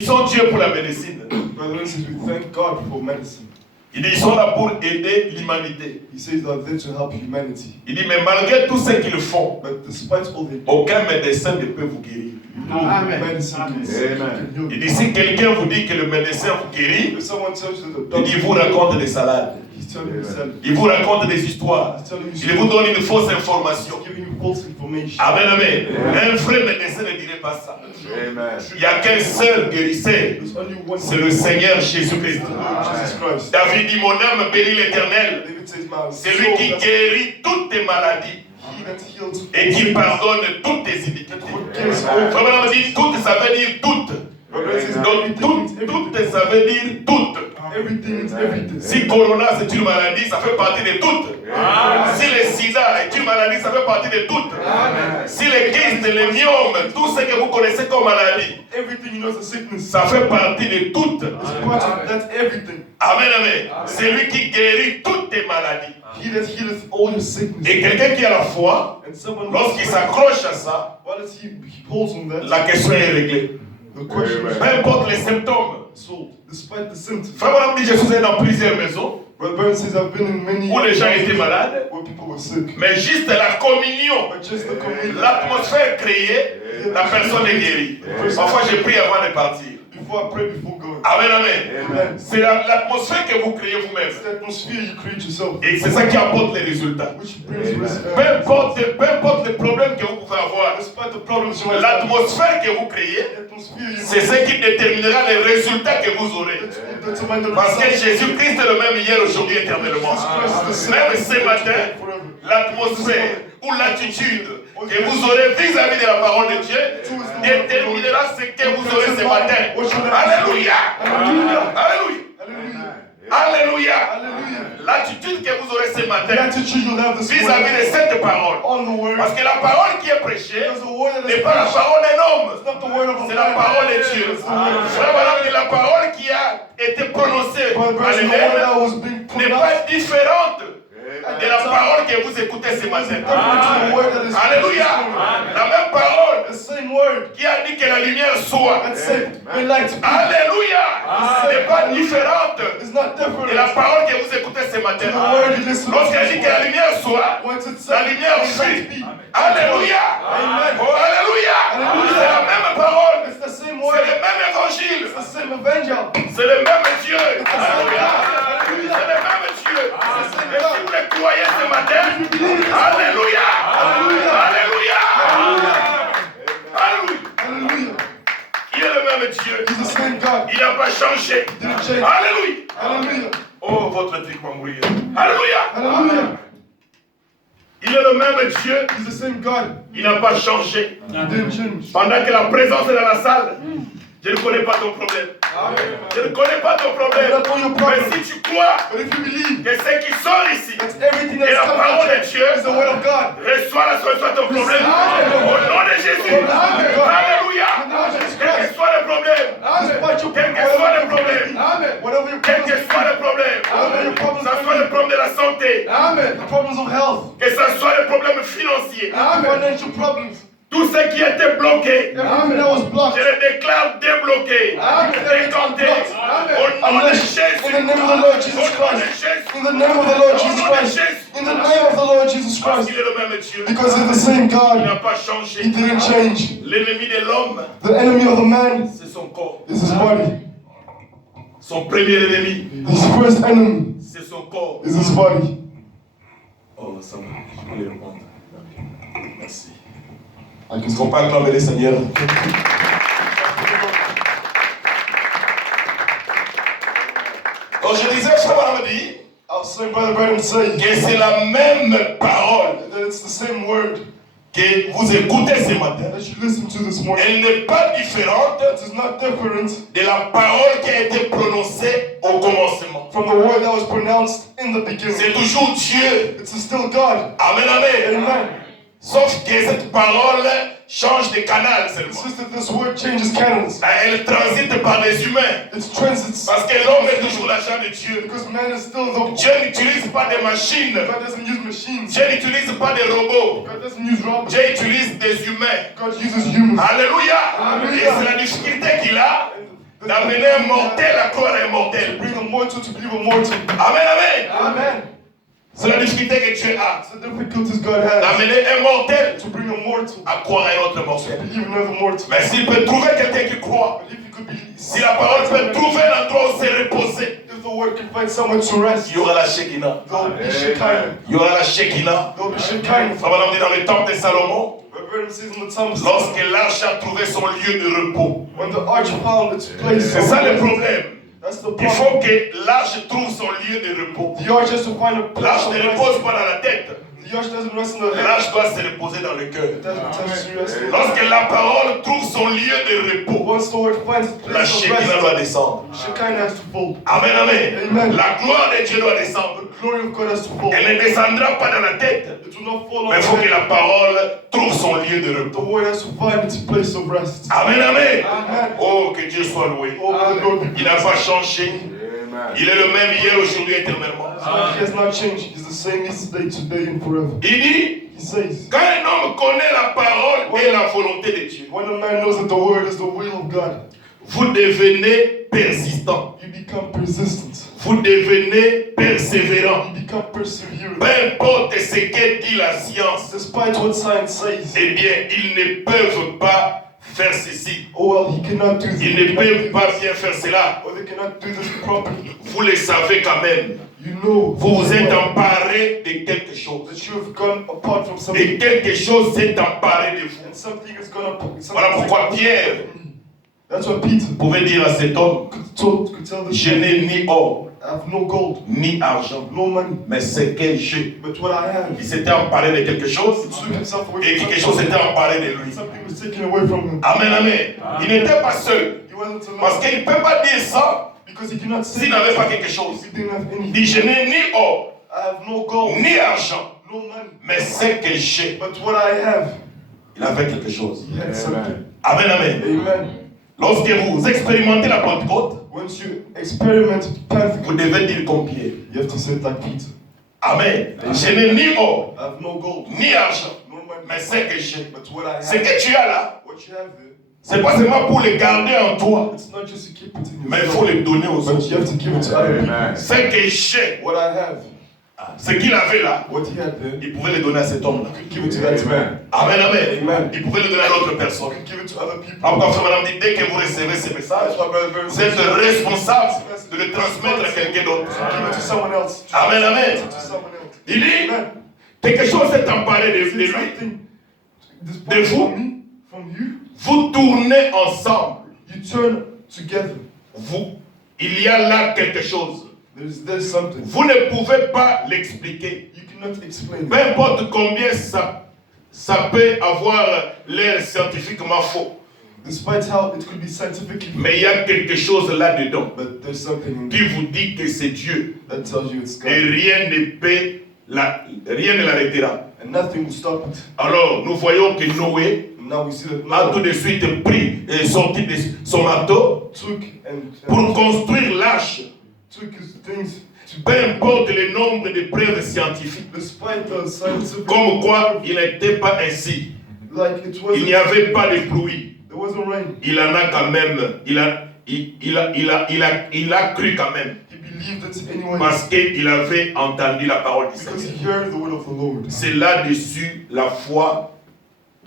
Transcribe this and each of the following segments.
Ils sont Dieu pour la médecine. Brother, we thank God for medicine. Il dit, ils sont là pour aider l'humanité. He says they're there to help humanity. Il dit, mais malgré tout ce qu'ils font, But despite all they do, aucun médecin ne peut vous guérir. Amen. Medicine can Il dit, si quelqu'un vous dit que le médecin vous guérit, If someone tells you that the il dit, il vous raconte des salades. he's telling you himself, Il vous raconte des histoires. he's telling you Il vous donne une fausse information. he's giving you false information. Amen, amen. Un vrai médecin ne dirait pas ça. Il n'y a qu'un seul guérisseur. There's only one. C'est le Seigneur Jésus-Christ. Jesus Christ. David dit, mon âme bénit l'Éternel. David says, "My C'est soul lui qui that guérit toutes tes maladies he that heals et qui pardonne toutes tes iniquités. forgives all." Vraiment, dit toutes, ça veut dire toutes. Brother, it says Donc, toutes, ça veut dire toutes. everything is everything. Si Corona c'est une maladie, ça fait partie de toutes. Si le sida est une maladie, ça fait partie de toutes. Si le kyste, le myome, tout ce que vous connaissez comme maladie, Everything you know is a sickness. ça fait partie de toutes. Part of that's everything. Amen, amen. C'est lui qui guérit toutes tes maladies. He that healeth all your sickness. Et quelqu'un qui a la foi, And someone lorsqu'il s'accroche à ça, while he pulls on that, la question est réglée. the question is Peu importe les symptômes. solved. Despite the symptoms. Frère Branham dit, je suis allé dans plusieurs maisons Brother Burns says, I've been in many où les gens étaient malades, where people were sick. mais juste la communion, But just the community. l'atmosphère créée, la personne est guérie. Parfois, j'ai prié avant de partir. Before I pray before God. Amen, amen. Amen. C'est l'atmosphère que vous créez vous-même. It's the atmosphere you create yourself. Et c'est ça qui apporte les résultats. Which brings Peu importe les problèmes que vous pouvez avoir, despite the problems you have, l'atmosphère que vous créez, the atmosphere you c'est ce qui déterminera les résultats que vous aurez. determine the Parce que results. Jésus-Christ est le même hier, aujourd'hui, éternellement. Même ce matin, l'atmosphère ou l'attitude que vous aurez vis-à-vis de la parole de Dieu déterminera ce que vous aurez ce matin. Alléluia! Alléluia! Alléluia! L'attitude que vous aurez ce The matin attitude you'll have this vis-à-vis morning de cette parole. on the word. Parce que la parole qui est prêchée Because the word that n'est is pas la preached, parole d'un homme. it's not the word of a C'est la man. parole de Dieu. Frère Branham dit la parole qui a été prononcée But par the les word mêmes that was being n'est pronounced pas différente de la parole que vous écoutez ce matin. the word that is Alléluia. La même parole the same word qui a dit que la lumière soit. that said, "Be light." Alléluia. N'est pas différente It's not different. de la parole que vous écoutez ce matin. The word you listen Lorsqu'elle dit que la lumière soit, Once it la said, lumière "Be light fuit. be." Alléluia. Amen. Oh, alléluia. Alléluia. C'est la même parole. It's the same C'est word. le même évangile. It's the same evangel. C'est le même Dieu. Alléluia. C'est le même Dieu. Et si vous le croyez ce matin, alléluia. Alléluia. Alléluia. Hallelujah. Il est le même Dieu. He's the same God. Il n'a pas changé. He didn't change. Alléluia. Hallelujah. Oh, votre truc va mourir. Alléluia. Hallelujah. Il est le même Dieu. He's the same God. Il n'a pas changé. He didn't change. Pendant que la présence est dans la salle, je ne connais pas ton problème. Je ne connais pas ton problème. I don't know your Mais problem. si tu crois But if you believe que ce qui sort ici that everything et that's la coming parole out de Dieu is the word of God, reçoit la solution à ton problème. Au nom de Jésus. Alléluia. Quel que soit le problème, despite your quel que soit le problème, whatever your quel que problems, soit le problème, que ce soit le problème de la santé, the problems of health, que ce soit le problème financier, financial problems, tout ce qui était bloqué, everything that was je blocked, le déclare débloqué, décanté, au nom de Jésus, in the name of the Lord au Jesus nom de Christ, Jésus, in the name of the Lord au Jesus nom de Christ, Jésus, in the name of the Lord Jesus parce Christ, qu'il est le même Dieu, because he's the same il n'a God. pas He changé. didn't change. L'ennemi de l'homme, The enemy of the man c'est son corps. is his body. Son premier ennemi, His first enemy c'est son corps. is his body. Oh, ça va, je vais les répondre. Merci. I Est-ce qu'on peut acclamer le Seigneur? Donc je disais, frère Branham dit I was saying, Brother Branham say que c'est la même parole that it's the same word que vous écoutez ce matin. that you listen to this morning. Elle n'est pas différente It is not different de la parole qui a été prononcée au commencement. from the word that was pronounced in the beginning. C'est toujours Dieu. It's still God. Amen, amen. Amen. Sauf que cette parole change de canal seulement. It's just that this word changes canons. Elle transite par les humains. It transits Parce que l'homme est toujours l'agent de Dieu. because man is still the Dieu n'utilise pas des machines. God doesn't use machines. Dieu n'utilise pas des robots. God doesn't use robots. Dieu utilise des humains. God uses humans. Alléluia. Alléluia. Et c'est la difficulté qu'il a d'amener un mortel à croire à un mortel. Bring a mortal to believe a mortal. Amen, amen. Amen. C'est la difficulté que Dieu a. It's the difficulties God has D'amener un mortel to bring a mortal à croire à un autre mortel. believe another mortal. Mais s'il peut trouver quelqu'un qui croit, But if you could believe, si la parole peut trouver un endroit où se reposer, if the word can find someone to rest, il y aura la Shekinah. there'll be Shekinah. Il y aura la Shekinah. There'll be Shekinah. Ça va dit dans le temple de Salomon, Reverend says in the Psalms, lorsque l'arche a trouvé son lieu de repos. when the arch found its place, C'est ça le problème. that's the Il problem. faut que l'arche trouve son lieu de repos. The arch has to find a place L'arche of ne rest. repose pas dans la tête. The arch doesn't rest in the head. L'arche doit se reposer dans le cœur. It doesn't rest in the Lorsque la parole trouve son lieu de repos, Once the word finds its la place of Shekinah rest, doit descendre. Shekinah has to fall. Amen, amen. Amen. La gloire de Dieu doit descendre. The glory of God has to fall. Elle ne descendra pas dans la tête. It will not fall on Mais il the faut que head. la parole trouve son lieu de The repos. word has to find its place of rest. Amen, amen. Amen. Oh, que Dieu soit loué. Oh, the Lord be Il n'a pas changé. Il est le même hier, aujourd'hui, éternellement. He has not changed. He's the same yesterday, today, and forever. Il dit, He says, quand un homme connaît la parole et la volonté de Dieu, when a man knows that the word is the will of God, vous devenez persistant. you become persistent. Vous devenez persévérant. You become perseverant. Peu importe ce que dit la science, Despite what science says, eh bien, ils ne peuvent pas faire ceci. oh well, he cannot do this. Ils ne peuvent pas bien faire cela. Or they cannot do this properly. Vous le savez quand même. You know Vous vous êtes emparé de quelque chose. that you have gone apart from Et something, quelque chose s'est emparé de vous. and something is gonna. Voilà pourquoi Pierre That's what Peter pouvait dire à cet homme, could tell the je n'ai ni or, I have no gold, ni argent, no money, mais ce que j'ai. but what I have. Il s'était emparé de quelque chose He took himself away et from quelque chose s'était emparé de lui. something was taken away from him. Amen, amen. Il n'était pas seul. He wasn't Parce alone qu'il ne peut pas dire ça because he cannot say s'il n'avait pas quelque chose. if he didn't have Il anything. dit, je n'ai ni or, I have no gold, ni argent, no money, mais ce que j'ai. but what I have, Il avait quelque chose. he had something. Amen, amen. Amen. Lorsque vous expérimentez la Pentecôte, Once you experiment Pentecost, vous devez dire comme Pierre. you have to say it like Peter. Amen. Je n'ai ni or, I have no gold, ni argent, no money, mais ce que j'ai. but what I Ce have, que tu as là, what you have there, c'est pas seulement pour le garder en toi, it's not just to keep it in mais il faut yourself, le donner aux but autres. you have to give it to other people. Ce que j'ai, What I have, ce qu'il avait là, what he had there, il pouvait le donner à cet homme-là. you could give it to that man. Amen, amen. Amen. Il pouvait le donner à l'autre personne. You could give it to other people. Après, frère, madame dit, dès que vous recevez ce message, That's why Brother vous êtes responsable de le transmettre à quelqu'un d'autre. give it to someone else. Amen, amen. Give it to someone else. Il dit, Amen. quelque chose s'est emparé de Say lui. something. This De part vous. from me, from you, Vous tournez ensemble. you turn together. Il y a là quelque chose. There's something. Vous ne pouvez pas l'expliquer. You cannot explain Peu it. importe combien ça peut avoir l'air scientifiquement faux. Despite how it could be scientifically, Mais il y a quelque chose là-dedans but there's something in qui vous dit que c'est Dieu. that tells you it's Et God. rien ne l'arrêtera. And nothing will stop it. Alors, nous voyons que Noé And now we see that a tout Noah de suite pris et sorti de son marteau took pour construire l'arche. took his things to Peu importe le nombre de preuves scientifiques, despite the scientific, comme quoi il n'était pas ainsi. like it Il n'y wasn't, avait pas de pluie. there wasn't rain. Il en a quand même, il a cru quand même. He believed it anyway Parce qu'il avait entendu la parole du because Seigneur. he heard the word of the Lord. C'est là-dessus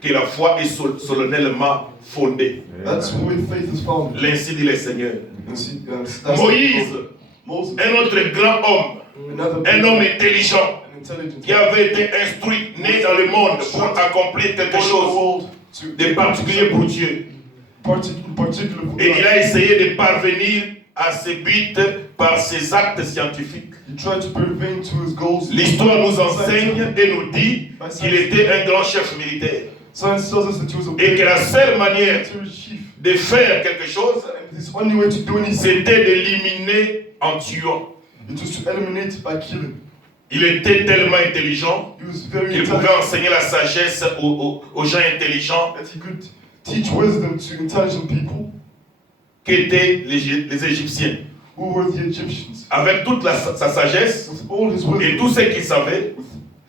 que la foi est solennellement fondée. That's where faith is founded. L'ainsi dit le Seigneur. And see, that's Moïse, Moses, un autre grand homme, another un homme intelligent, an intelligent qui avait été instruit, né dans le monde pour accomplir quelque chose de particulier pour Dieu. in particular for Et il God. a essayé de parvenir à ce but par ses actes scientifiques. He tried to pervade to his goals. L'histoire nous enseigne et nous dit qu'il était un grand chef militaire. Science tells us that he was a Et que la seule manière military chief. de faire quelque chose, And his only way to do anything, c'était d'éliminer en tuant. it was to eliminate by killing. Il était tellement intelligent He was very qu'il pouvait intelligent enseigner la sagesse aux gens intelligents that he could teach wisdom to intelligent people qu'étaient les Égyptiens. who were the Egyptians. Avec toute sa sagesse With all his et wisdom, tout ce qu'il savait,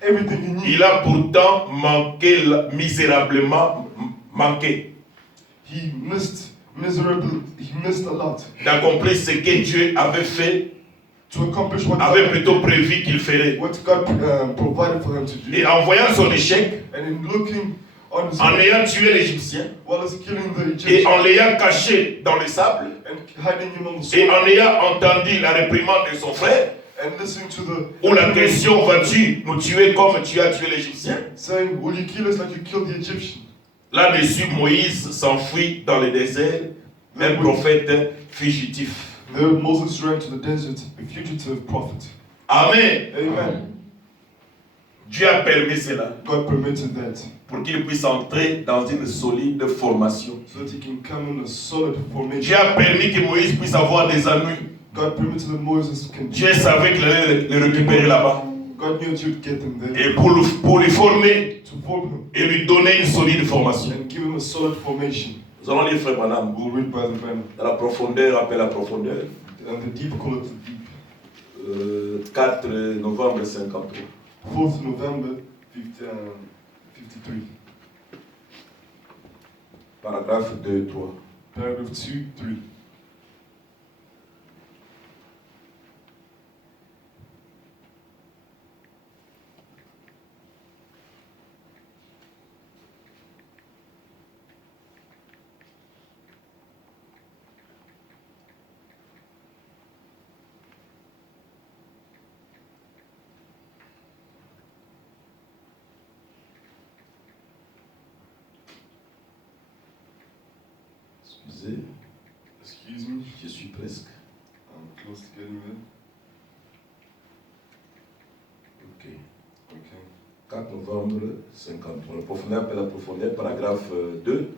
everything he knew, il a pourtant misérablement manqué. he missed miserable. He missed a lot d'accomplir ce que Dieu avait fait, to accomplish what avait plutôt prévu qu'il ferait. God provided for him to do. Et en voyant son échec, And in looking on his en ayant tué l'Égyptien, while he's killing the et Egyptian en l'ayant caché dans le sable, and hiding him on the et sword en ayant entendu la réprimande de son frère, and listening to the où la question, vas-tu nous tuer comme tu as tué l'Égyptien? saying, will you kill us like you killed the Egyptian? Là-dessus, Moïse s'enfuit dans le désert, un prophète fugitif. There Moses ran to the desert, a fugitive prophet. Amen. Amen. Dieu a permis cela God permitted that pour qu'il puisse entrer dans une solide formation. so that he can come in a solid Dieu formation. a permis que Moïse puisse avoir des ennuis. God permitted that Moses can. Dieu savait qu'il allait le récupérer là-bas. God knew that he would get them there Et pour lui former to form him et lui donner une solide formation. and give him a solid formation. Nous allons lire Frère Branham. We'll read by the man. Dans la profondeur, appelle la profondeur. And the deep call it the deep. 4 novembre 53. 4th November 53. Paragraphe 2, 3. Paragraph 2, 3. Excuse me. Je suis presque. I'm close to getting there. Ok. Okay. 4 novembre 53. La profondeur, appelle la profondeur, paragraphe 2.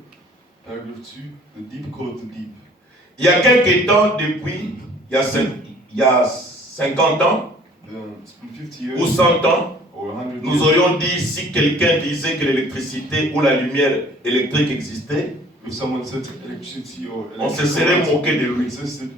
Paragraph 2. The deep call it the deep. Il y a quelques temps, depuis, il y a 50 ans, It's been 50 years ou 100 ans, or 100 nous years. aurions dit si quelqu'un disait que l'électricité ou la lumière électrique existait, If someone said electricity or on se serait moqué de lui. existed,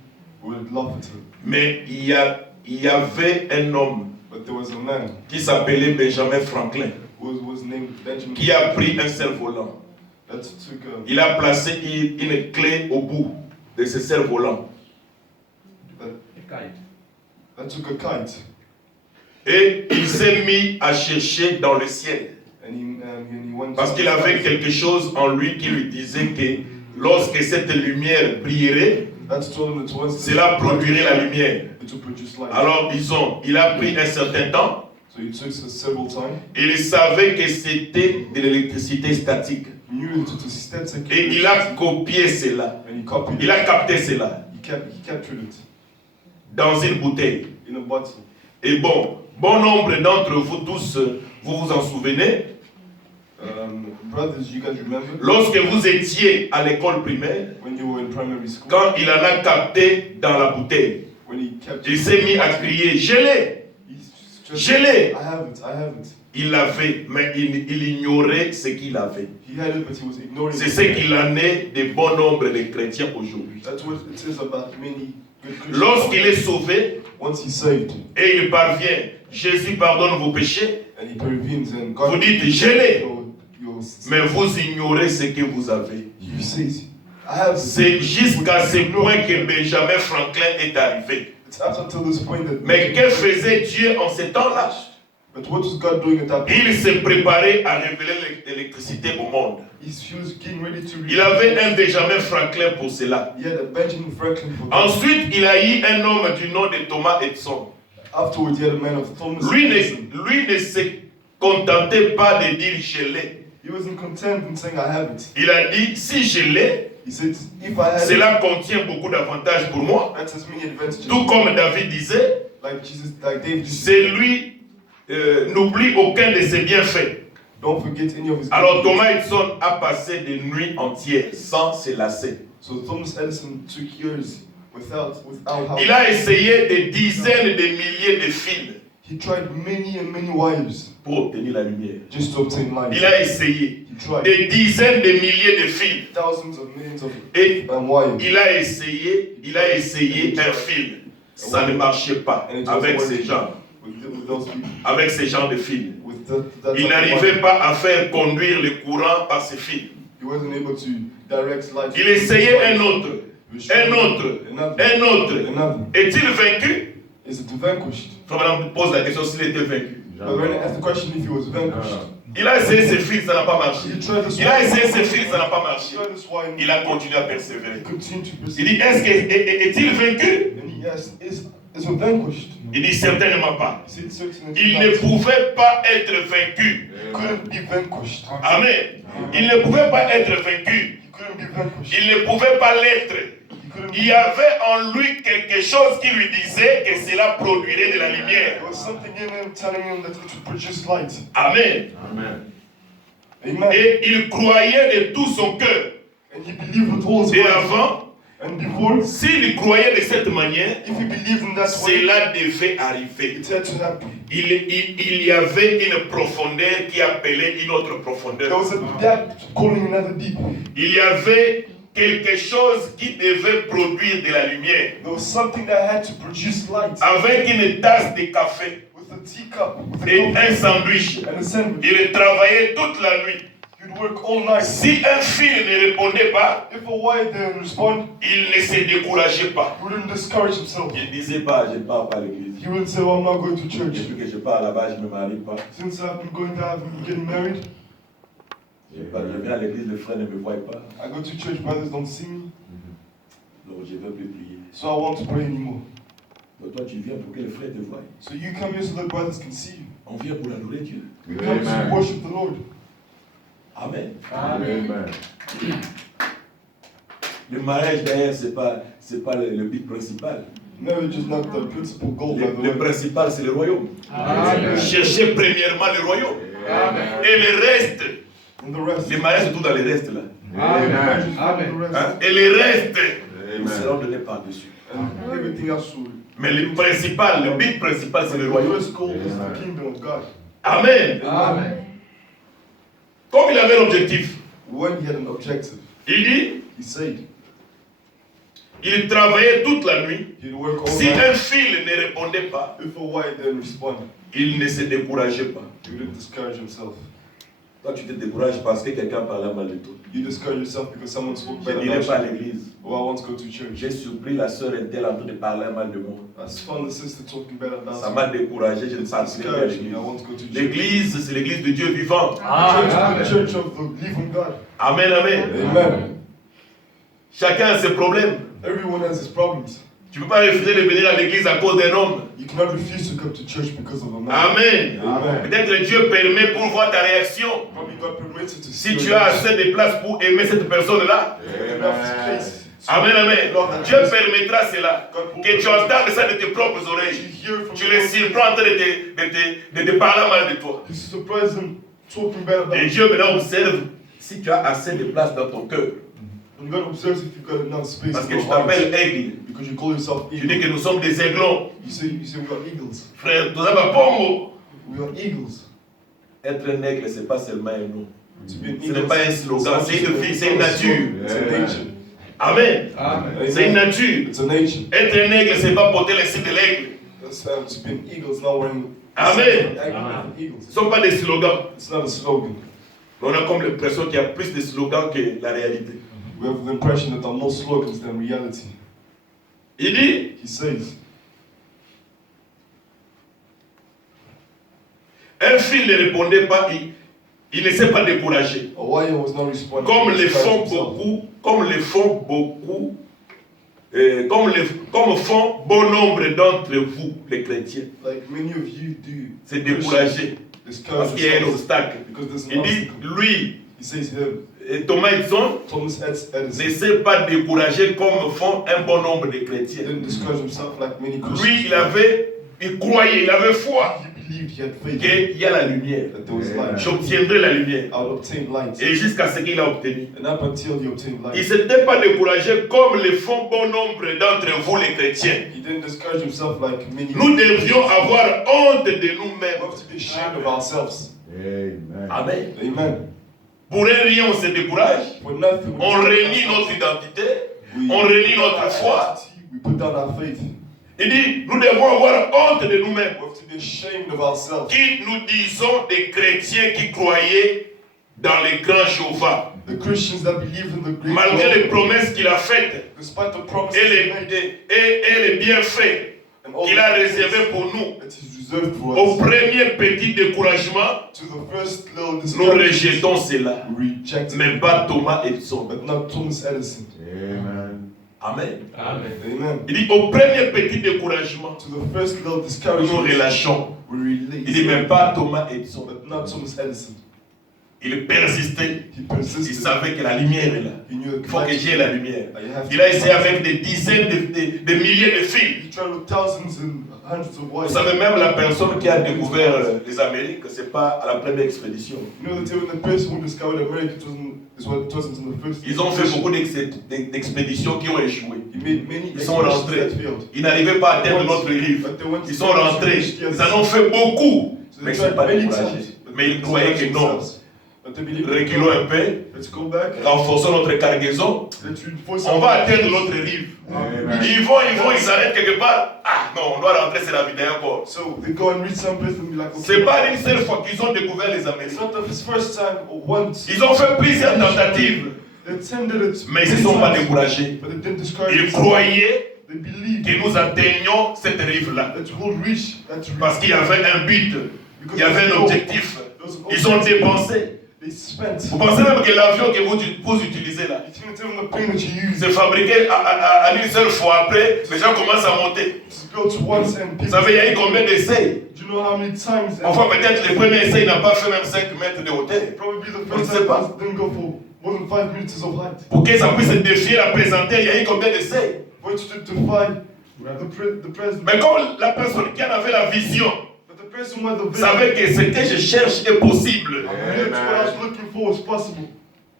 we would laugh at him. Mais il y avait un homme But there was a man qui s'appelait Benjamin Franklin, who was named Benjamin qui a pris un cerf-volant. that took Il a placé une clé au bout de ce cerf-volant. that took a kite Et il s'est mis à chercher dans le ciel. and he went Parce to qu'il avait quelque chose en lui qui lui disait que lorsque cette lumière brillerait, that told him that once cela produirait la lumière. it would produce light. Alors il a pris un certain temps, So he took several times. il savait que c'était de l'électricité statique. He knew it was static. Et il a copié cela, and he copied il it. a capté cela He captured it dans une bouteille. in a bottle. Et bon nombre d'entre vous tous, vous vous en souvenez, Brothers, you guys remember lorsque vous étiez à l'école primaire, when you were in primary school? quand il en a capté dans la bouteille, When he captured il s'est mis à crier, je l'ai, je l'ai. I have it, I have it. Il l'avait, mais il ignorait ce qu'il avait. He had it, but he was ignoring C'est it. ce qu'il en est de bon nombre de chrétiens aujourd'hui. That's what it says about many good Christians. Lorsqu'il est sauvé Once he's saved et il parvient, Jésus pardonne vos péchés, and he pervenes and vous God dites, je l'ai, your mais vous ignorez ce que vous avez. he says, I have it. C'est jusqu'à ce point que Benjamin Franklin est arrivé. It's up until this point that Mais que faisait Dieu en ce temps-là? but what was God doing at that point? Il s'est préparé à révéler l'électricité au monde. He was getting ready to Il avait un Benjamin Franklin pour cela. He had a Benjamin Franklin for that. Ensuite, il a eu un homme du nom de Thomas Edison. Afterwards, he had a man of Thomas Lui Edison. ne se contentait pas de dire je l'ai. He wasn't content in saying I have it. Il a dit si je l'ai, He said, if I had it, cela contient beaucoup d'avantages pour moi. that has many advantages. Tout comme David disait, Like Jesus, like David said, c'est lui n'oublie aucun de ses bienfaits. don't forget any of his Alors good deeds. Thomas Edison a passé des nuits entières sans se lasser. So Thomas Edison took years without help. Il a essayé des dizaines de milliers de fils He tried many and many wires pour obtenir la lumière. just to obtain light. Il a essayé He tried des dizaines de milliers de fils. thousands of millions of Et wires. il a essayé un fil. Ça ne marchait pas avec ces gens, With those people, avec ces gens de fils. with that Il type of n'arrivait wire. pas à faire conduire le courant par ces fils. He wasn't able to direct light. Il essayait un autre, un autre, un autre. Another. Est-il vaincu? Is it vanquished? Frère Branham pose la question s'il était vaincu. But when I asked the question if he was vanquished, Il a essayé ses fils, ça n'a pas marché. he tried this Il a one. essayé ses fils, ça n'a pas He marché. tried this one. Il a continué à persévérer. He continued to Il persevere. dit, est-il vaincu? And he asked, is it vanquished? Il dit, certainement pas. He said, certainly Il not. ne pouvait pas être vaincu. He couldn't be vanquished. Amen. Il ne pouvait pas être vaincu. He couldn't be vanquished. Il ne pouvait pas l'être. He couldn't Il y avait en lui quelque chose qui lui disait que cela produirait de la lumière. There was something in him telling him that it would produce light. Amen. Amen. Et il croyait de tout son cœur. And he believed with all his Et might. avant, And before, s'il croyait de cette manière, if he believed in that way, cela devait arriver. it had to happen. Il y avait une profondeur qui appelait une autre There profondeur. was a depth calling another deep. Il y avait quelque chose qui devait produire de la lumière. There was something that had to produce light. Avec une tasse de café With a teacup, with a et coffee, un sandwich, and a sandwich. il travaillait toute la nuit. You'd work all night. Si un fil ne répondait pas, If a wire didn't respond, il ne se décourageait pas. he wouldn't discourage himself. Je ne disais pas, je ne pars pas à l'église. He wouldn't say, well, I'm not going to church. Depuis que je pars là-bas, je ne me marie pas. Since I've been going to have getting married, Je viens à l'église, les frères ne me voient pas. I go to church, brothers don't see me, Donc je ne veux plus prier. so I won't pray anymore. Donc toi, tu viens pour que les frères te voient. So you come here so that brothers can see you. On vient pour adorer Dieu. We come to worship the Lord. Amen. Amen. Le mariage d'ailleurs, c'est pas le but principal. Marriage is not the principal goal, by the Le way. principal, c'est le royaume. Amen. Cherchez premièrement le royaume. Amen. Et le reste, And the rest. Les mariages, c'est tout dans les restes là. Amen. And the Amen. rest. hein, et le reste. Nous serons donnés par-dessus. And everything else will. Mais le principal, le but principal, c'est le The royaume. first goal is the kingdom of God. Amen. Amen. Comme il avait l'objectif, When he had an objective, il dit, he said il travaillait toute la nuit. he'd work all Si night. un fil ne répondait pas, If a wire didn't respond, il ne se décourageait pas. he wouldn't discourage himself. Toi, tu te décourages parce que quelqu'un parlait mal de toi. You discourage yourself because someone spoke Je bad n'irai pas à about you. l'église. Oh, I want to go to church. J'ai surpris la sœur Intel en train de parler mal de moi. I found the sister talking bad Ça about m'a me. découragé, je ne It's partirai pas à discouraging me. I l'église. want to go to church. L'église, c'est l'église de Dieu vivant. The church of the living God. Amen, amen. Amen. Chacun a ses problèmes. Everyone has his problems. Tu ne peux pas refuser de venir à l'église à cause d'un homme. You cannot refuse to come to church because of a man. Amen. Amen. Peut-être Dieu permet pour voir ta réaction. Probably God permits it to Si see tu your as reaction. assez de place pour aimer cette personne-là. Enough space. Amen, amen. Dieu permettra cela. Que tu entendes ça de tes propres You oreilles. hear from Tu les surprends en train de te parler mal de toi. You surprise them talking bad about Et you. Dieu maintenant observe si tu as assez de place dans ton cœur. And God observes if you've got enough space Parce que in tu your heart. t'appelles aigle. Because you call yourself Tu dis eagle. que nous sommes des aiglons. You say we got eagles. Frère, tout ça va pas mot. We are eagles. Être un aigle, ce n'est pas seulement un nom. To be an Ce eagle. n'est pas un slogan, c'est une vie, c'est une nature. It's a nature. Amen. Amen. C'est une nature. It's a nature. Être un aigle, c'est pas porter les signes de l'aigle. That's to be an eagle is not wearing. Amen. Eagles. Ce ne sont pas des slogans. It's not a slogan. On a comme l'impression qu'il y a plus de slogans que la réalité. We have the impression that there are more slogans than reality. Il dit, He says, un fil ne répondait pas, il ne s'est pas découragé. a wire was not responding. Comme He le discouraged font himself. beaucoup, comme font bon nombre d'entre vous, les chrétiens. Like many of you do. C'est découragé parce Discourage qu'il y a un yourself obstacle. because there's Il an dit, obstacle. lui, He says him, et Thomas Edison, Thomas Edison, ne s'est pas découragé comme font un bon nombre de chrétiens. didn't discourage himself like many Christians. Lui, il croyait, il avait foi He believed, he had faith qu'il y a la lumière. that there was light. J'obtiendrai la lumière. I'll obtain light. Et jusqu'à ce qu'il a obtenu. And up until he obtained Il ne light, s'était pas découragé comme le font bon nombre d'entre vous les chrétiens. he didn't discourage himself like many. Nous devions avoir honte de We nous-mêmes. have to be ashamed of ourselves. Amen. Amen. Amen. Pour un rien, on se décourage. For nothing, we On discourage renie ourselves. notre identité. We on renie put down notre our foi. identity, we put down our faith. Il dit, nous devons avoir honte de nous-mêmes. We have to be ashamed of ourselves. Qui nous disons des chrétiens qui croyaient dans les grands Jéhovah. The Christians that believe in the great malgré God, les promesses qu'il a faites despite the promises et He made les bienfaits and all qu'il a the réservés pour nous, that He's reserved for au us, premier petit découragement, to the first little nous discouragement, rejetons cela. we reject it, Mais pas Thomas Edison. but not Thomas Edison. Amen. Amen. Amen. Il dit au premier petit découragement, To the first little nous nous discouragement, relâchons. we Il dit mais release, pas Thomas Edison. but not Thomas Edison. Il persistait. He Il persisted. savait que la lumière est là. He knew Il faut que Dieu ait la lumière. that you have Il a to- essayé avec des dizaines de milliers de fils. He tried with thousands and hundreds of Vous wives. savez, même la personne qui a découvert les Amériques, ce n'est pas à la première expédition. You know that even the person who discovered America it wasn't in the first. Ils ont fait beaucoup d'expéditions qui ont échoué. He made many Ils sont expeditions rentrés. that failed. Ils n'arrivaient pas à atteindre notre rive. But they went to Ils sont rentrés. Ils en ont fait beaucoup. So Mais they ils ne sont tried pas many découragés. times. Mais ils croyaient que non. But they believed Reculons un peu. Let's go back. Renforçons notre cargaison. Let's reinforce On our- va atteindre l'autre rive. Amen. Ils vont, ils s'arrêtent quelque part. Ah non, on doit rentrer, c'est la vie d'un corps. So they go and reach some place and be like, C'est okay. pas une seule fois qu'ils ont découvert les It's Américains. not the first time or once. Ils ont fait plusieurs tentatives, They attended it. mais ils ne se sont pas découragés. But they didn't discourage Ils themselves. croyaient They believed que nous atteignions cette rive-là. that we'll reach that rive. Parce qu'il y avait un but, il y avait un objectif. Ils ont dépensé. They spent. Vous pensez même que l'avion que vous utilisez là, You think it's even the plane that you use c'est fabriqué à une seule fois. Après, les gens commencent à monter. to go to once and Vous savez, il y a eu combien d'essais? Do you know how many times? Parfois, peut-être, les premiers essais, il n'a pas fait même 5 mètres de hauteur. Probably the On ne first sait time pas. didn't go for more than 5 meters of height. Pour que ça puisse défier la présenter, il y a eu combien d'essais? For it to defy the president. Mais comme la personne qui en avait la vision But the person who had the savait que ce que je cherche est possible. That's what I was looking for was possible.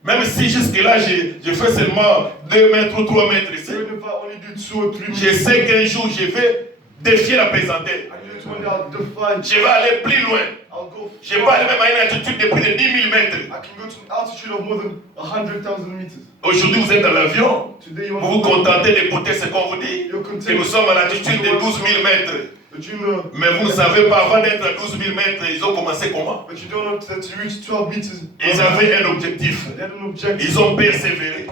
Même si jusque-là, je fais seulement 2 mètres ou 3 mètres ici, Even if I only do 2 or 3 je sais qu'un jour, je vais défier la présenter. I knew that one day I'll defy. Je vais aller plus loin. I'll go. Je vais aller même à une altitude de plus de 10 000 mètres. I can go to an altitude of more than 100,000 meters. Aujourd'hui, vous êtes dans l'avion. Today you Vous vous contentez d'écouter ce qu'on vous dit. You're Que content. nous sommes à l'altitude de 12 000 mètres. But you know. Mais vous ne savez pas, avant d'être à 12 000 mètres, ils ont commencé comment? But you don't know that you reach 12 meters. Ils avaient un objectif. They had an objective. Ils ont persévéré.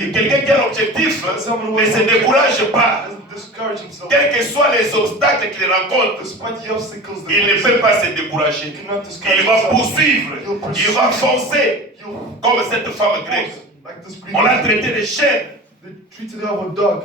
Et quelqu'un qui a un objectif ne se décourage pas. Doesn't discourage himself. Quels que soient les obstacles qu'il rencontre, Despite the obstacles that il ne peut pas se décourager. he cannot discourage Il va himself. poursuivre. Il va foncer. He'll Comme cette femme grecque. like this Greek. On l'a traité de chaîne. They treated her of a dog.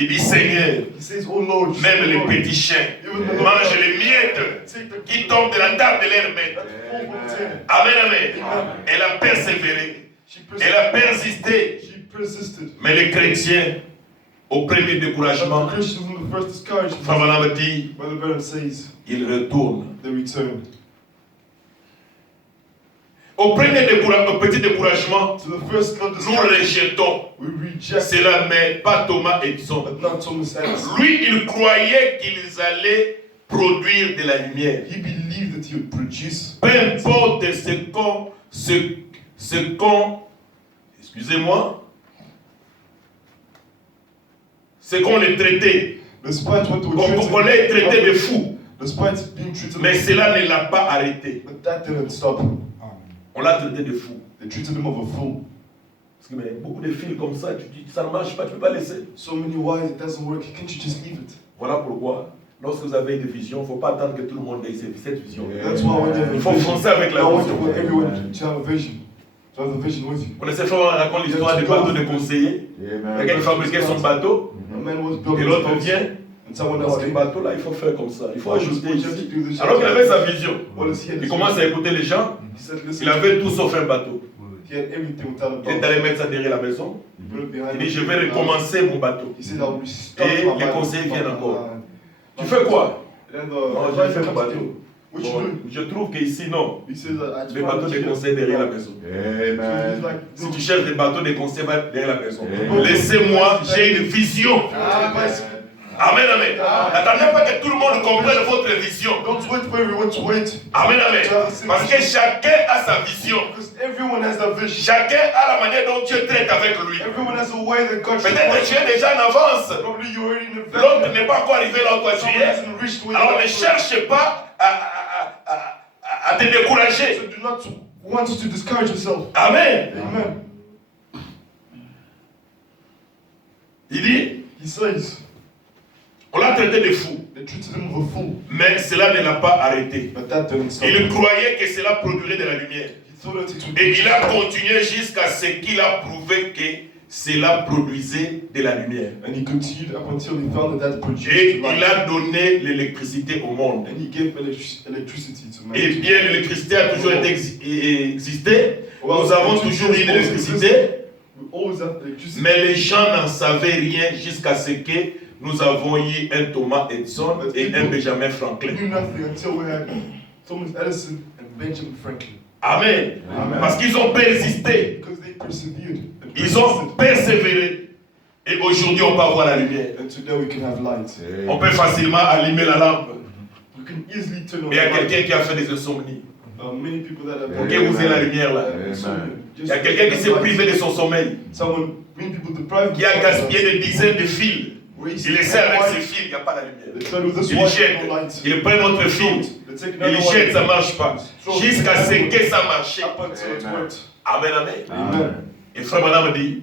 Il dit Seigneur, He says, oh Lord, même les Lord, petits chiens even the mangent les miettes take the qui tombent de la table de leur maître. that fall from the table. Amen, amen. Elle a persévéré. She Elle a persisted. persisté. She persisted. Mais les chrétiens, au premier But découragement, the Christians in the first discouragement, Frère Branham dit, Brother Branham says, ils retournent. they return. Au petit découragement, To the first little nous discouragement, rejetons we reject, cela, mais pas Thomas Edison. but not Thomas Edison. Lui, il croyait qu'ils allaient produire de la lumière. He believed that he would produce. Peu importe excusez-moi, ce qu'on les traitait, Despite what they were qu'on les traitait de fous, despite being treated mais like cela ne l'a pas arrêté. but that didn't stop him. On l'a traité de fou. They treated him of a fool. Parce que mais beaucoup de fils comme ça, tu dis ça ne marche pas, tu ne peux pas laisser. So many why it doesn't work. Can't you just leave it? Voilà pourquoi, lorsque vous avez une vision, il ne faut pas attendre que tout le monde ait cette vision. That's why when you have Il a faut vision, foncer avec I la want vision. everyone to have a vision. To have a vision with you. On essaie de faire, on raconte l'histoire des bateaux de conseillers. Amen. Quelqu'un fabriquait son bateau, A man was et building his l'autre boat, vient. and someone Non, else les came. bateaux là, il faut faire comme ça. Il faut Oh, ajouter you have to ici. do this. Alors qu'il avait sa vision, What does he have? il commence à écouter les gens. He said, listen, Il avait tout sauf un bateau. he had everything without a Il est boat. allé mettre ça derrière la maison. He put it behind Il dit, him. je vais recommencer mon bateau. He said, I'll restart Et my les boat. conseillers viennent encore. Tu fais quoi? And then Non, the je vais advisor faire mon comes to bateau. him. What you Bon, doing? je trouve qu'ici, non. He says, I Les bateaux de conseil derrière la maison. So he's Amen. like, Si tu cherches des bateaux de conseil, va derrière la maison. Amen. Laissez-moi, j'ai une vision. Amen, amen. N'attendez pas que tout le monde comprenne votre vision. don't wait for everyone to wait. Amen, amen. Parce que chacun a sa vision. Because everyone has that vision. Chacun a la manière dont Dieu traite avec lui. Everyone has a way that God should Peut-être que tu es déjà en avance. Probably you're already in L'autre advance. n'est pas encore arrivé là où toi tu Someone es. hasn't reached where Alors you ne are. cherche pas à te décourager. So do not want to discourage yourself. Amen. Amen. He says, On l'a traité de fou. they treated him with a fool, Mais cela ne l'a pas arrêté. but that didn't stop Il him. croyait que cela produirait de la lumière. He thought that it would Et il a continué jusqu'à ce qu'il a prouvé que cela produisait de la lumière. and he continued up until he found that Et produced il light. a donné l'électricité au monde. And he gave electricity to man. Et bien, l'électricité a toujours existé. Nous avons toujours eu de l'électricité. We always have electricity. Mais les gens n'en savaient rien jusqu'à ce que nous avons eu un Thomas Edison et un Benjamin We Franklin. knew nothing until we had Thomas Edison and Benjamin Franklin. Amen. Amen. Parce qu'ils ont persisté. Because they persevered. And Ils ont persévéré. Et aujourd'hui, on peut avoir la lumière. And today we can have light. On peut facilement allumer la lampe. You can easily turn on Mais il y a the light. quelqu'un qui a fait des insomnies. Many people that have Pour que vous ayez la lumière là. Il y a quelqu'un qui s'est privé de son sommeil. Many people deprived Qui a gaspillé des dizaines de fils. wasted Il essaie avec light. ses fils, il n'y a pas la lumière. They tried with this Il white jette. no light. Il prend notre fil. They take Il another jette, ça ne one. marche pas. Jusqu'à ce que ça marche. Up until it worked. Amen, amen. Amen. Et frère Madame dit,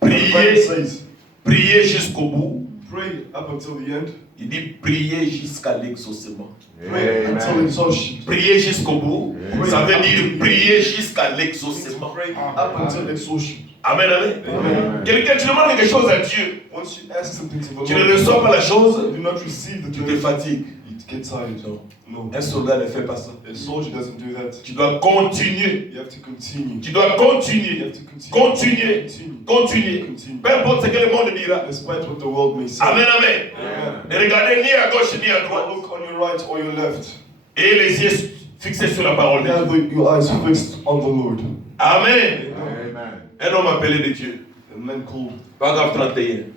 The Bible priez, says, priez jusqu'au bout. pray up until the end. Il dit, priez jusqu'à l'exaucement. Pray until exhaustion. Priez jusqu'au bout, ça veut dire prier jusqu'à You need to l'exaucement. pray up until exhaustion. Amen, amen. Amen. Quelqu'un, tu demandes quelque chose à Dieu, Once you ask something to the tu ne Lord, reçois pas la chose, you do not receive the tu te gift, fatigues. you get tired. Non. No. Un soldat ne fait pas ça. A soldier doesn't do that. Tu dois continuer. You have to continue. Tu dois You continuer. have to continue. Continuer. Continue. Continuer. Continue. Peu importe ce que le monde dira. Despite what the world may say. Amen, amen. Amen. Ne regardez ni à gauche ni à Don't droite. look on your right or your left. Et les yeux fixés sur la parole de Dieu. Have your eyes fixed on the Lord. Amen. Amen. Un homme appelé de Dieu. A man called Paragraphe 31.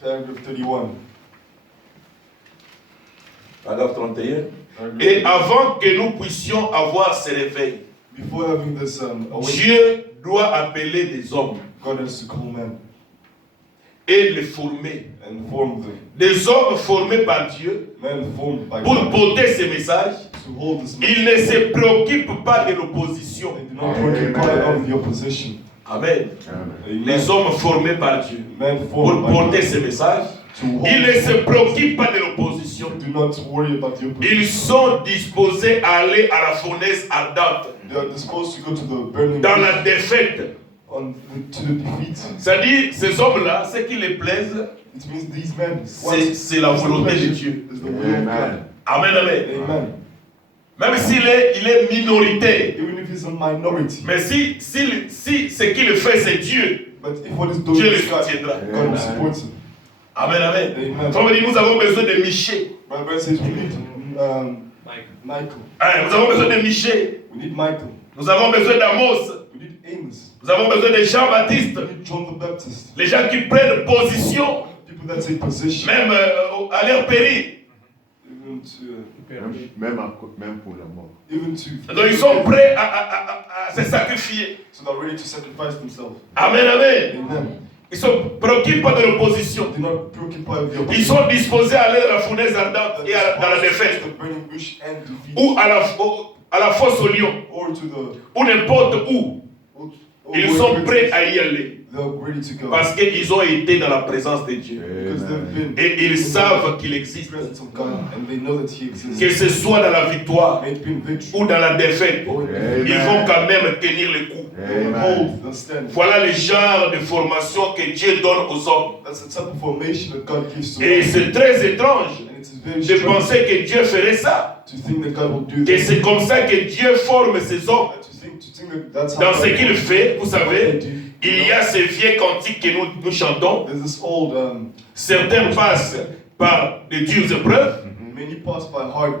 paragraph 31. Paragraphe 31. Et avant que nous puissions avoir ce réveil, Before having this awakening, Dieu doit appeler des hommes God has to call men et les former. and form them. Des hommes formés par Dieu Men formed by pour God porter ce message. to hold this Ils message. ne se préoccupent pas de l'opposition. They do not preoccupy of the opposition. Amen. Amen. Les hommes formés par Dieu Men pour formed by porter God ce message. to hold. Ils ne se préoccupent pas de l'opposition. Do not worry about the opposition. Ils sont disposés à aller à la fournaise ardente, They are disposed to go to the burning dans bush la défaite. to the defeat. C'est-à-dire, ces hommes-là, ce qui les plaise, It means these men. c'est la volonté de Dieu. Is the will of God. Amen, amen. Amen. Même s'il est, il est minoritaire, Even if he's a minority, mais si ce qu'il fait, c'est Dieu, but if what is Dieu doing le is God, soutiendra. God will support him. Amen, amen. Amen. Comme on dit, nous avons besoin de Michée. My brother says we need Michael. Hein, nous avons besoin de Michée. We need Michael. Nous avons besoin d'Amos. We need Amos. Nous avons besoin de Jean-Baptiste. We need John the Baptist. Les gens qui prennent position, People that take position. même à leur péril. Même pour la mort. Even to. Donc ils sont prêts à se sacrifier. So they're ready to sacrifice themselves. Amen, amen. Amen. Ils ne se préoccupent pas de l'opposition. Do not preoccupy with the Ils opposition. sont disposés à aller dans la fournaise ardente et dans la défaite. The burning bush and defeat. Ou à la fosse au lion. Or to the. Ou n'importe où. or Ils where sont it prêts is. à y aller. They're ready to go. Parce qu'ils ont été dans la présence de Dieu. Because they've been. Et ils savent qu'il in the existe. presence of God and they know that He exists. Que ce soit dans la victoire May it be in victory. ou dans la défaite, Or in Amen. ils vont quand même tenir le coup. They will hold the stand. Voilà le genre de formation que Dieu donne aux hommes. That's the type of formation that God gives to Et us. c'est très étrange And it is very de strange penser que Dieu ferait ça. to think that God will do Que that. c'est comme ça que Dieu forme ses hommes. To think that that's how Dans God ce qu'il will- fait, vous what savez, they do. il y a ces vieux cantiques que nous chantons. There's this old, Certains passent par des dures épreuves, many pass by hard,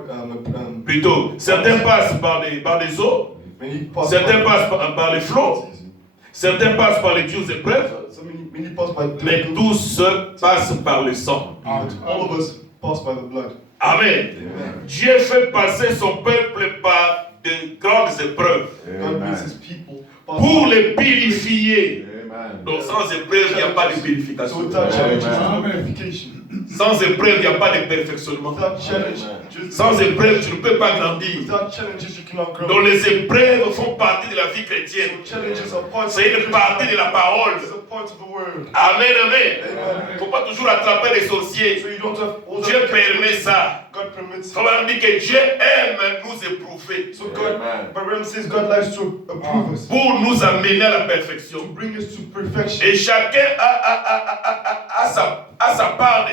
plutôt. Certains passent par des eaux. many pass Certains by, passent par les flots. Certains passent par les dures épreuves. so many pass by Mais difficult- tous passent par le sang. but all of us pass by the blood. Amen. Amen. Dieu fait passer son peuple par de grandes épreuves God makes His people pass pour by les purifier, Donc sans épreuve, il n'y a pas de So purification. without challenge, there's no Amen. purification. Sans épreuve, il n'y a pas de perfectionnement. Without challenge, Sans épreuve, tu ne peux pas grandir. without challenges, you cannot grow. Donc les épreuves font partie de la vie chrétienne. So challenges are part of C'est une partie de la parole. It's a part of the word. Amen, amen. Amen. Il ne faut pas toujours attraper les sorciers. So you don't have all Dieu that. permet ça. God permits Comme it. on dit que Dieu aime nous éprouver So God, Amen. but Ram says God likes to approve us, pour nous amener à la to perfection. bring us to perfection. Et chacun a sa part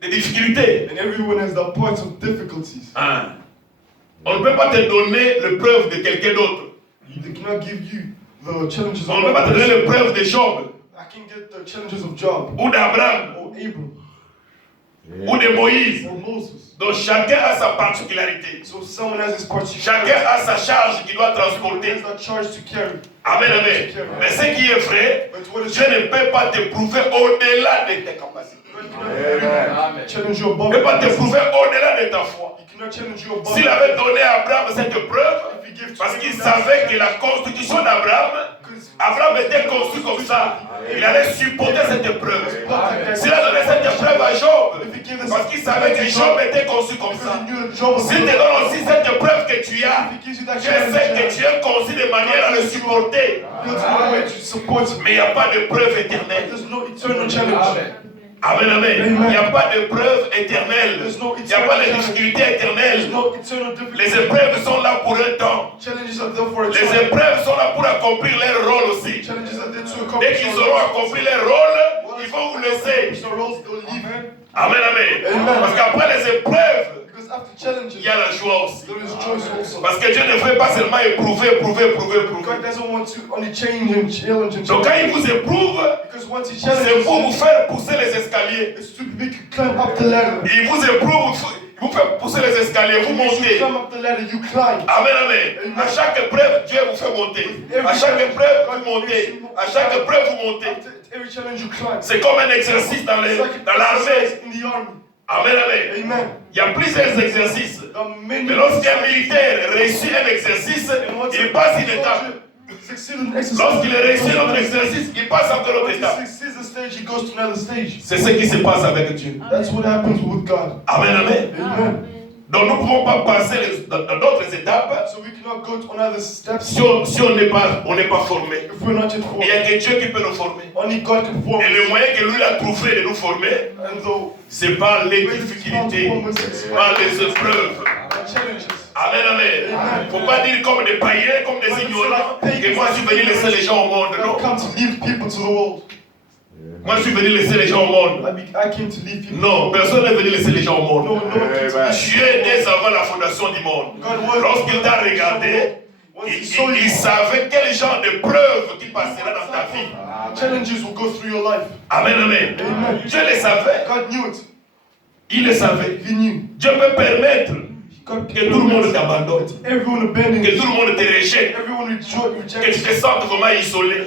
de difficultés. And everyone has their parts of difficulties. Hein. On ne peut pas te donner le preuve de quelqu'un d'autre. They cannot give you the challenges On ne peut pas te donner le preuve de Job, I can get the challenges of Job ou d'Abraham, or Abram ou de Moïse. or Moses. Donc chacun a sa particularité. So someone has his particularity. Chacun a sa charge qu'il doit Someone transporter. has that charge to carry. Amen, amen. Mais ce qui est vrai, But what is Dieu ne peut pas te prouver au-delà de tes capacités. God cannot challenge you Il above. ne peut pas te prouver au-delà de ta foi. He cannot challenge you above. S'il avait donné à Abraham cette preuve, If he gives parce to qu'il you savait that- que la constitution d'Abraham, Abraham était conçu comme ça. Il allait supporter cette épreuve. S'il a donné cette épreuve à Job, parce qu'il savait que Job était conçu comme ça. S'il te donne aussi cette épreuve que tu as, Dieu sait que tu es conçu de manière à le supporter. Mais il n'y a pas de preuve éternelle. There's no eternal challenge. Amen, amen. Il n'y a pas de preuve éternelle. Il n'y a pas de difficulté There's éternelle. no eternal Les difficulty. épreuves sont là pour un temps. Challenges are there for a Les time. épreuves sont là pour accomplir leur rôle aussi. Challenges are there to Dès accomplish qu'ils our auront roles. accompli leur rôle, ils vont vous laisser. Accomplish our roles, they'll leave. Amen, amen. Amen. Parce qu'après les épreuves, Because after challenges, il y a la joie aussi. there is joy also. Parce que Dieu ne veut pas seulement éprouver. God doesn't want to only change and challenge and Donc quand il challenge. vous éprouve, Because once he c'est challenges pour vous you, faire pousser les escaliers. it's to make you climb up the ladder. Il vous éprouve, il vous fait pousser les escaliers, vous As you montez. climb up the ladder, you climb. Amen, amen. À chaque épreuve, Dieu vous fait monter. À chaque épreuve, vous montez. À chaque épreuve, vous montez. After every challenge, you climb. C'est comme un exercice dans It's like l'armée. exercise in the army. Amen, amen. Amen. Il y a plusieurs exercices. There are many. Mais lorsqu'un militaire réussit un exercice, il passe une étape. Succeed in exercise. Lorsqu'il réussit un autre exercice, il passe encore une autre Once he étape. succeeds the stage, he goes to another stage. C'est ce qui se passe avec Dieu. That's what happens with God. Amen, amen. Amen. Donc nous ne pouvons pas passer dans d'autres étapes So we cannot go to another step si on n'est pas formé. if we're not yet Il formed. n'y a que Dieu qui peut nous former. Only God can form Et le us. moyen que lui a trouvé de nous former, And though c'est par les greatest difficultés, form us is par les épreuves. challenges. Amen, amen. Il ne faut pas dire comme des païens, comme des ignorants, que moi je suis venu laisser les gens au monde. I've Non. come to lead people to the world. Moi je suis venu laisser les gens au monde. I came to lead people. Non, personne n'est venu laisser les gens au No, monde. no one came to lead. Dieu dès avant la fondation du monde. Lorsqu'il t'a regardé, il savait quel genre de preuve qui passera dans ta vie. Challenges will go through your life. Amen, amen. Amen. Dieu le savait. God knew it. Il le savait. He knew. Dieu peut permettre God que tout le monde t'abandonne, everyone abandoned que you. tout le monde te rejette, Everyone que tu rejects te sentes vraiment isolé. you.